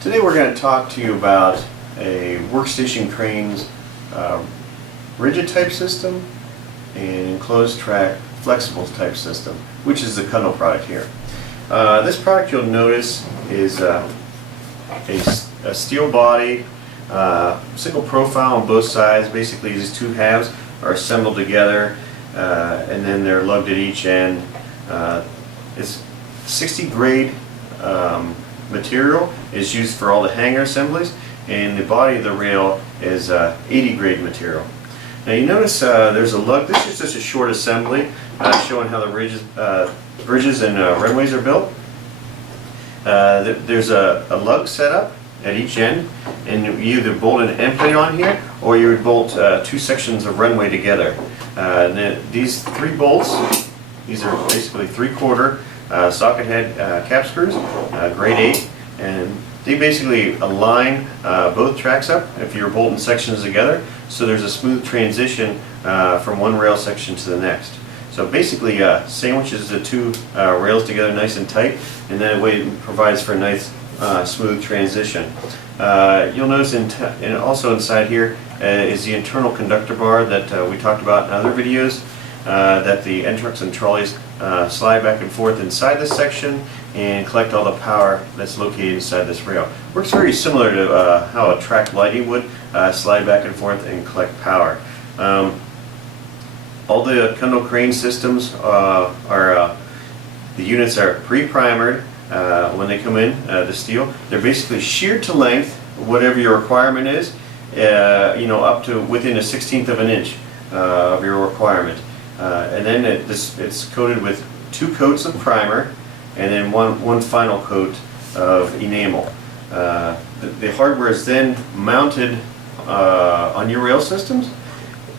Today we're going to talk to you about a Workstation crane's rigid type system and enclosed track flexible type system, which is the Kundel product here. This product, you'll notice, is a steel body, single profile on both sides. Basically these two halves are assembled together and then they're lugged at each end. It's 60 grade material is used for all the hanger assemblies, and the body of the rail is 80 grade material. Now you notice there's a lug. This is just a short assembly showing how the bridges and runways are built. There's a lug set up at each end, and you either bolt an end plate on here or you would bolt two sections of runway together. These three bolts, these are basically 3/4 socket head cap screws, grade 8, and they basically align both tracks up if you're bolting sections together, so there's a smooth transition from one rail section to the next. So basically sandwiches the two rails together nice and tight, and that way it provides for a nice smooth transition. You'll notice and also inside here is the internal conductor bar that we talked about in other videos, that the end trucks and trolleys slide back and forth inside this section and collect all the power that's located inside this rail. Works very similar to how a track lighting would slide back and forth and collect power. All the Kundel crane systems the units are pre-primered when they come in, the steel. They're basically sheared to length, whatever your requirement is, up to within a 1/16 of an inch of your requirement. And then it's coated with 2 coats of primer and then one final coat of enamel. The hardware is then mounted on your rail systems,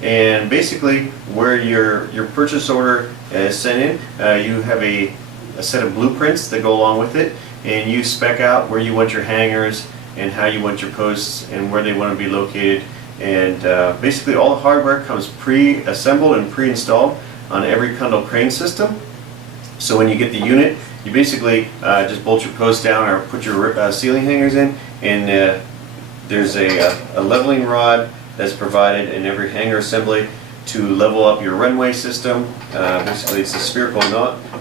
and basically where your purchase order is sent in, you have a set of blueprints that go along with it, and you spec out where you want your hangers and how you want your posts and where they want to be located. And basically all the hardware comes pre-assembled and pre-installed on every Kundel crane system. So when you get the unit, you basically just bolt your post down or put your ceiling hangers in, and there's a leveling rod that's provided in every hanger assembly to level up your runway system. Basically it's a spherical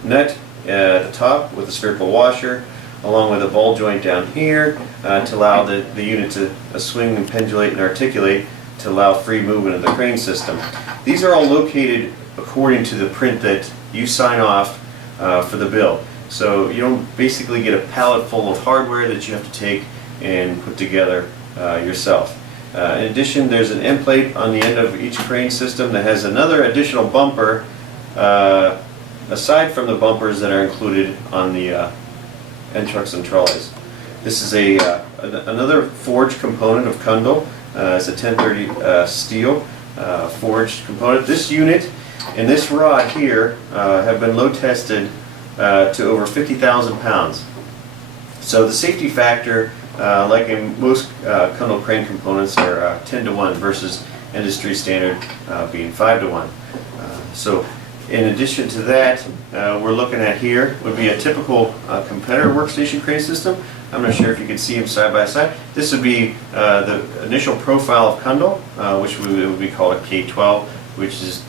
nut at the top with a spherical washer, along with a ball joint down here to allow the unit to swing and pendulate and articulate to allow free movement of the crane system. These are all located according to the print that you sign off for the bill. So you don't basically get a pallet full of hardware that you have to take and put together yourself. In addition, there's an end plate on the end of each crane system that has another additional bumper aside from the bumpers that are included on the end trucks and trolleys. This is another forged component of Kundel. It's a 1030 steel forged component. This unit and this rod here have been load tested to over 50,000 pounds. So the safety factor, like in most Kundel crane components, are 10-to-1 versus industry standard being 5-to-1. So in addition to that, we're looking at here would be a typical competitor Workstation crane system. I'm not sure if you can see them side by side. This would be the initial profile of Kundel, which would be called a K12, which is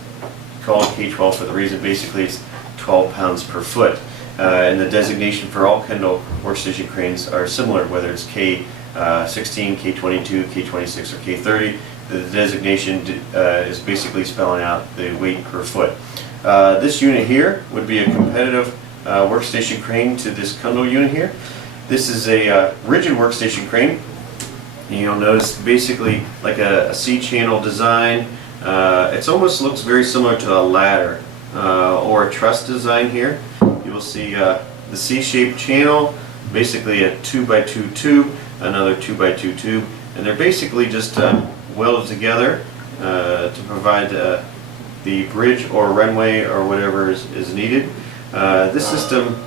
called K12 for the reason basically it's 12 pounds per foot. And the designation for all Kundel Workstation cranes are similar, whether it's K16, K22, K26, or K30. The designation is basically spelling out the weight per foot. This unit here would be a competitive Workstation crane to this Kundel unit here. This is a rigid Workstation crane. You'll notice basically like a C-channel design. It almost looks very similar to a ladder or a truss design here. You will see the C-shaped channel, basically a 2x2 tube, another 2x2 tube, and they're basically just welded together to provide the bridge or runway or whatever is needed. This system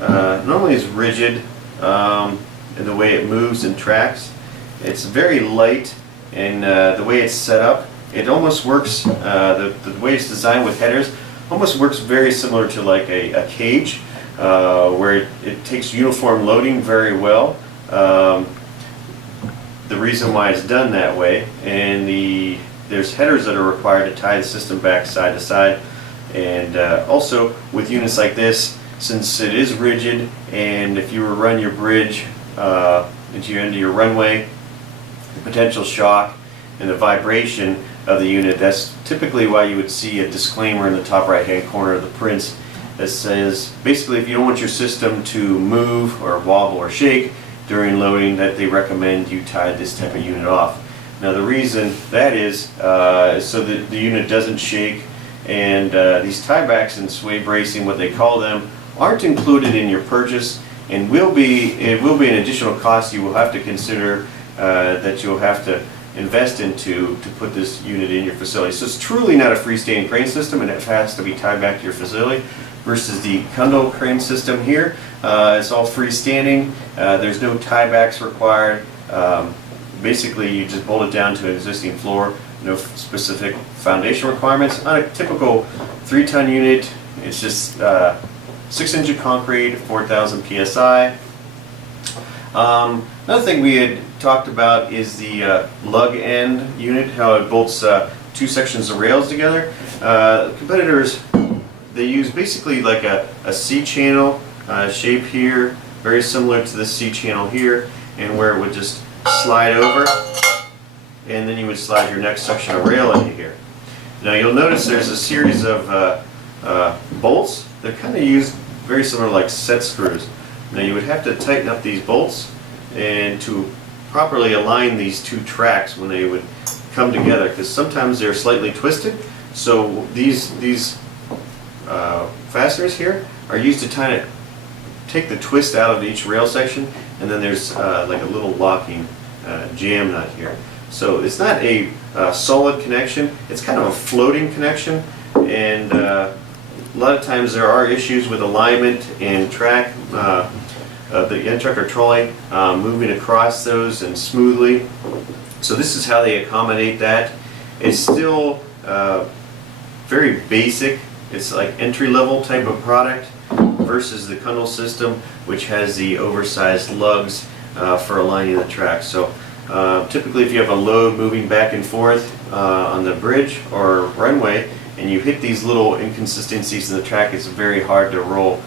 not only is rigid in the way it moves and tracks, it's very light, and the way it's set up, it almost works, the way it's designed with headers, almost works very similar to like a cage, where it takes uniform loading very well. the reason why it's done that way, and there's headers that are required to tie the system back side to side. And also with units like this, since it is rigid, and if you were to run your bridge into your runway, the potential shock and the vibration of the unit, that's typically why you would see a disclaimer in the top right hand corner of the prints that says basically if you don't want your system to move or wobble or shake during loading, that they recommend you tie this type of unit off. Now the reason that is so that the unit doesn't shake, and these tiebacks and sway bracing, what they call them, aren't included in your purchase, and it will be an additional cost you will have to consider that you'll have to invest into to put this unit in your facility. So it's truly not a freestanding crane system, and it has to be tied back to your facility, versus the Kundel crane system here. It's all freestanding. There's no tiebacks required. Basically you just bolt it down to an existing floor, no specific foundation requirements. On a typical 3-ton unit, it's just 6-inch of concrete, 4,000 psi. Another thing we had talked about is the lug end unit, how it bolts 2 sections of rails together. Competitors, they use basically like a C-channel shape here, very similar to the C-channel here, and where it would just slide over, and then you would slide your next section of rail into here. Now you'll notice there's a series of bolts. They're kind of used very similar like set screws. Now you would have to tighten up these bolts and to properly align these 2 tracks when they would come together, because sometimes they're slightly twisted. So these fasteners here are used to take the twist out of each rail section, and then there's like a little locking jam nut here. So it's not a solid connection, it's kind of a floating connection, and a lot of times there are issues with alignment and track of the end truck or trolley moving across those and smoothly. So this is how they accommodate that. It's still very basic. It's like entry-level type of product versus the Kundel system, which has the oversized lugs for aligning the track. So typically if you have a load moving back and forth on the bridge or runway, and you hit these little inconsistencies in the track, it's very hard to roll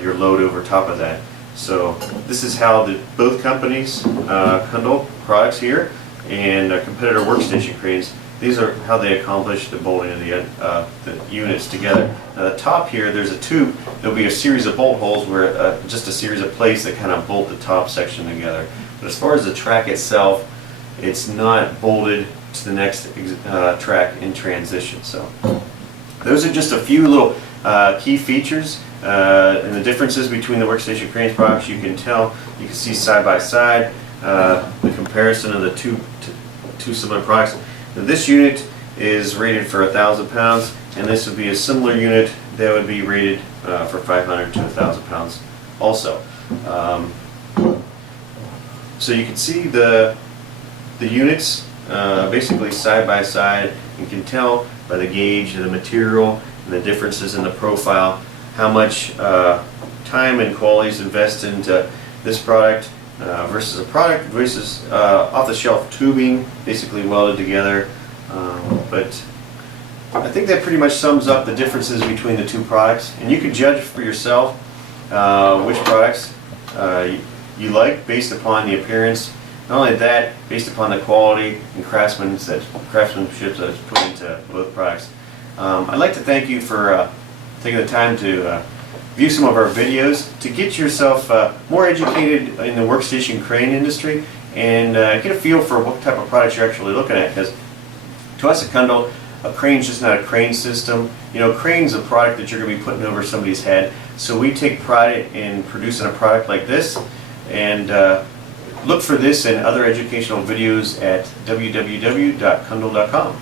your load over top of that. So this is how both companies, Kundel products here and competitor Workstation cranes, these are how they accomplish the bolting of the units together. Now the top here, there's a tube. There'll be a series of bolt holes where just a series of plates that kind of bolt the top section together. But as far as the track itself, it's not bolted to the next track in transition. So those are just a few little key features and the differences between the Workstation cranes products. You can tell, you can see side by side the comparison of the two similar products. Now this unit is rated for 1,000 pounds, and this would be a similar unit that would be rated for 500 to 1,000 pounds also. So you can see the units basically side by side. You can tell by the gauge and the material and the differences in the profile how much time and quality is invested into this product versus a product versus off-the-shelf tubing, basically welded together. But I think that pretty much sums up the differences between the two products, and you can judge for yourself which products you like based upon the appearance. Not only that, based upon the quality and craftsmanship that is put into both products. I'd like to thank you for taking the time to view some of our videos to get yourself more educated in the workstation crane industry and get a feel for what type of products you're actually looking at. Because to us at Kundel, a crane is just not a crane system. You know, crane's a product that you're going to be putting over somebody's head. So we take pride in producing a product like this, and look for this and other educational videos at www.kundel.com.